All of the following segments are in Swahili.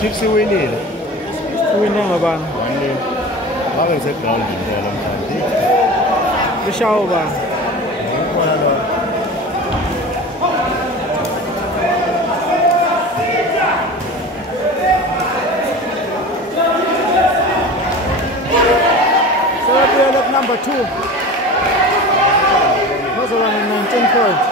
Chiefs iwinile. Uwine ngabani? 1-0. Babe ngiseground impela namhlanje. Lishawo ba. Ngibona lo. Sebuyela ku number 2. Bazoba na 19 points.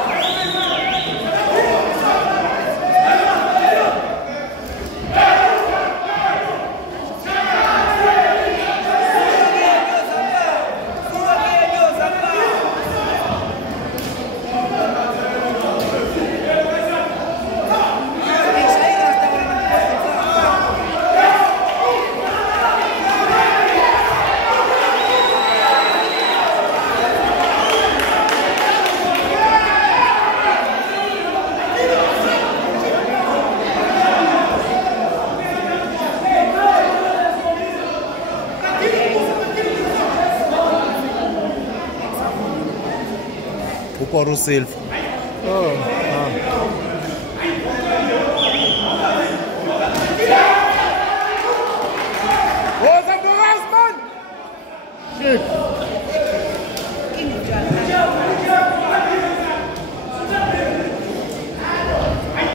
Uporo Silva. Oh. Oh, the last man! Shit.